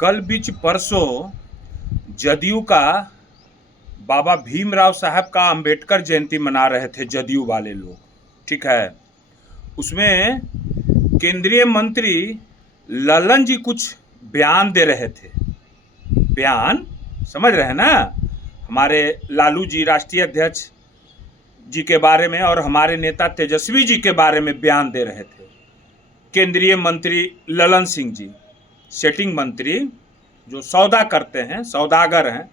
कल बीच परसों जदयू का बाबा भीमराव साहब का अंबेडकर जयंती मना रहे थे जदयू वाले लोग, ठीक है। उसमें केंद्रीय मंत्री ललन जी कुछ बयान दे रहे थे। बयान समझ रहे हैं ना, हमारे लालू जी राष्ट्रीय अध्यक्ष जी के बारे में और हमारे नेता तेजस्वी जी के बारे में बयान दे रहे थे। केंद्रीय मंत्री ललन सिंह जी, सेटिंग मंत्री जो सौदा करते हैं, सौदागर हैं,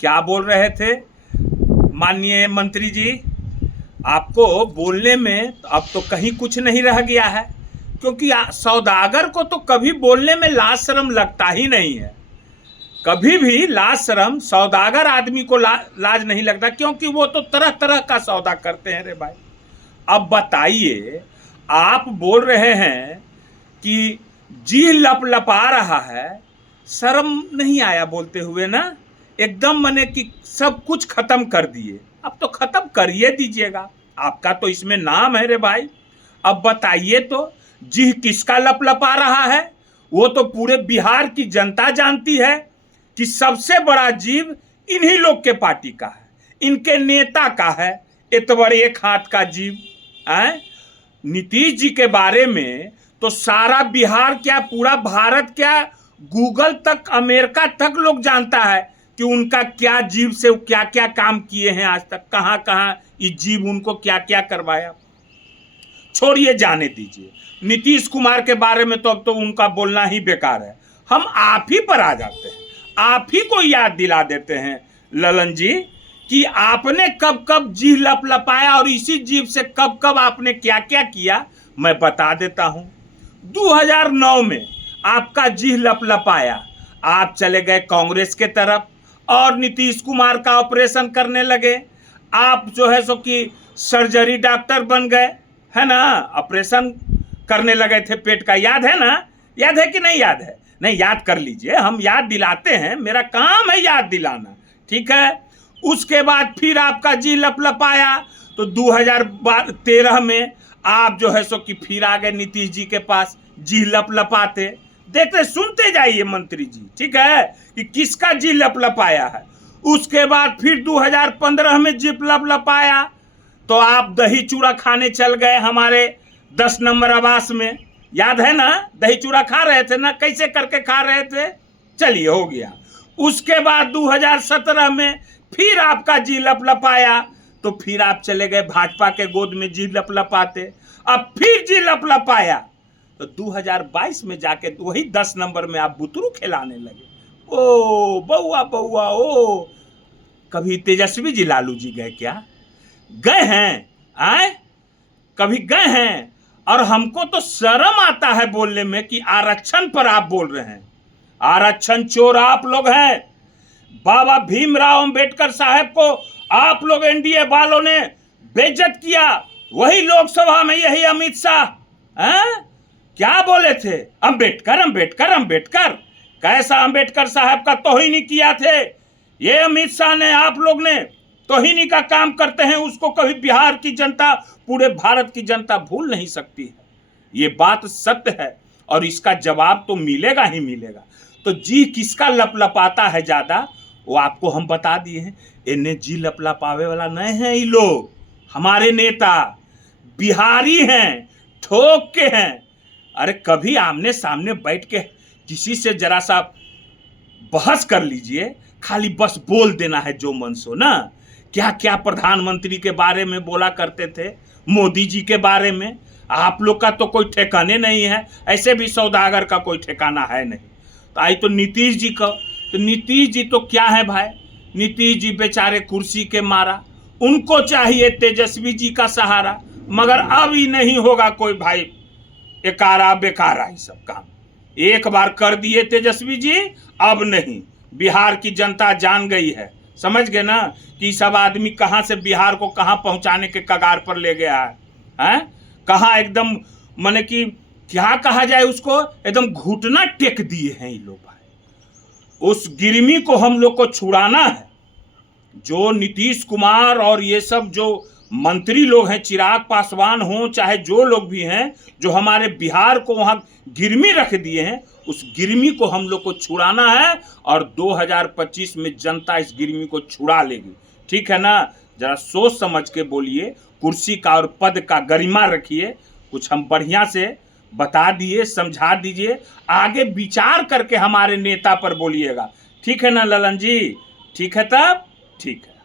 क्या बोल रहे थे माननीय मंत्री जी? आपको बोलने में अब तो कहीं कुछ नहीं रह गया है, क्योंकि सौदागर को तो कभी बोलने में लाज शर्म लगता ही नहीं है। कभी भी लाज शर्म सौदागर आदमी को लाज नहीं लगता, क्योंकि वो तो तरह तरह का सौदा करते हैं रे भाई। अब बताइए, आप बोल रहे हैं कि जी लपलपा रहा है, शर्म नहीं आया बोलते हुए ना? एकदम मने कि सब कुछ खत्म कर दिए। अब तो खत्म करिए दीजिएगा, आपका तो इसमें नाम है रे भाई। अब बताइए तो जी किसका लपलपा रहा है? वो तो पूरे बिहार की जनता जानती है कि सबसे बड़ा जीव इन्हीं लोग के पार्टी का है, इनके नेता का है। इतवर एक हाथ का जीव है। नीतीश जी के बारे में तो सारा बिहार क्या, पूरा भारत क्या, गूगल तक, अमेरिका तक लोग जानता है कि उनका क्या जीव से क्या क्या काम किए हैं आज तक, कहां कहां ये जीव उनको क्या क्या करवाया। छोड़िए, जाने दीजिए। नीतीश कुमार के बारे में तो अब तो उनका बोलना ही बेकार है। हम आप ही पर आ जाते हैं, आप ही को याद दिला देते हैं ललन जी कि आपने कब कब जी लपलपाया और इसी जीव से कब कब आपने क्या क्या किया। मैं बता देता हूं, 2009 में आपका जी लपलपाया, आप चले गए कांग्रेस के तरफ और नीतीश कुमार का ऑपरेशन करने लगे। आप जो है सो कि सर्जरी डॉक्टर बन गए, है ना, ऑपरेशन करने लगे थे पेट का, याद है ना? याद है कि नहीं याद है? नहीं, याद कर लीजिए, हम याद दिलाते हैं, मेरा काम है याद दिलाना, ठीक है। उसके बाद फिर आपका जी लपलपाया तो 2013 में आप जो है सो कि फिर आ गए नीतीश जी के पास जी लपलपाते। देखते सुनते जाइए मंत्री जी, ठीक है, कि किसका जी लपलपाया है। उसके बाद फिर 2015 में जी लपलपाया तो आप दही चूड़ा खाने चल गए हमारे 10 नंबर आवास में, याद है ना? दही चूड़ा खा रहे थे ना, कैसे करके खा रहे थे, चलिए हो गया। उसके बाद 2017 में फिर आपका जी लपलपाया तो फिर आप चले गए भाजपा के गोद में जी लपलपाते। अब फिर जी लपलपाया तो 2022 में जाके वही 10 नंबर में आप बुतरू खिलाने लगे। ओ बउआ बउआ, ओ कभी तेजस्वी जी लालू जी गए क्या? गए हैं? आए कभी गए हैं? और हमको तो शर्म आता है बोलने में कि आरक्षण पर आप बोल रहे हैं। आरक्षण चोर आप लोग हैं। बाबा भीमराव अंबेडकर साहब को आप लोग एनडीए वालों ने बेइज्जत किया। वही लोकसभा में यही अमित शाह क्या बोले थे? अंबेडकर अंबेडकर अंबेडकर। कैसा अंबेडकर साहब का तौहीन किया थे ये अमित शाह ने, आप लोग ने तौहीनी का काम करते हैं। उसको कभी बिहार की जनता, पूरे भारत की जनता भूल नहीं सकती है। ये बात सत्य है और इसका जवाब तो मिलेगा ही मिलेगा। तो जी किसका लपलपाता है ज्यादा, वो आपको हम बता दिए हैं। इन्हें जी लपलपावे वाला नहीं है, ये लोग हमारे नेता बिहारी हैं, ठोक के हैं। अरे कभी आमने सामने बैठ के किसी से जरा सा बहस कर लीजिए, खाली बस बोल देना है जो मन सो ना। क्या क्या प्रधानमंत्री के बारे में बोला करते थे, मोदी जी के बारे में। आप लोग का तो कोई ठिकाने नहीं है, ऐसे भी सौदागर का कोई ठिकाना है नहीं। तो आई तो नीतीश जी का, तो नीतीश जी तो क्या है भाई, नीतीश जी बेचारे कुर्सी के मारा, उनको चाहिए तेजस्वी जी का सहारा। मगर अब ही नहीं होगा कोई भाई, एकारा बेकारा ही सब काम एक बार कर दिए तेजस्वी जी, अब नहीं। बिहार की जनता जान गई है, समझ गए ना कि सब आदमी कहां से बिहार को कहां पहुंचाने के कगार पर ले गया है, कहां एकदम माने कि क्या कहा जाए उसको, एकदम घुटना टेक दिए हैं ये लोग भाई। उस गिरमी को हम लोग को छुड़ाना है। जो नीतीश कुमार और ये सब जो मंत्री लोग हैं, चिराग पासवान हो चाहे जो लोग भी हैं, जो हमारे बिहार को वहां गिरमी रख दिए हैं, उस गिरमी को हम लोग को छुड़ाना है और 2025 में जनता इस गिरमी को छुड़ा लेगी। ठीक है ना? जरा सोच समझ के बोलिए, कुर्सी का और पद का गरिमा रखिए। कुछ हम बढ़िया से बता दिए, समझा दीजिए, आगे विचार करके हमारे नेता पर बोलिएगा। ठीक है ना ललन जी? ठीक है तब? ठीक है।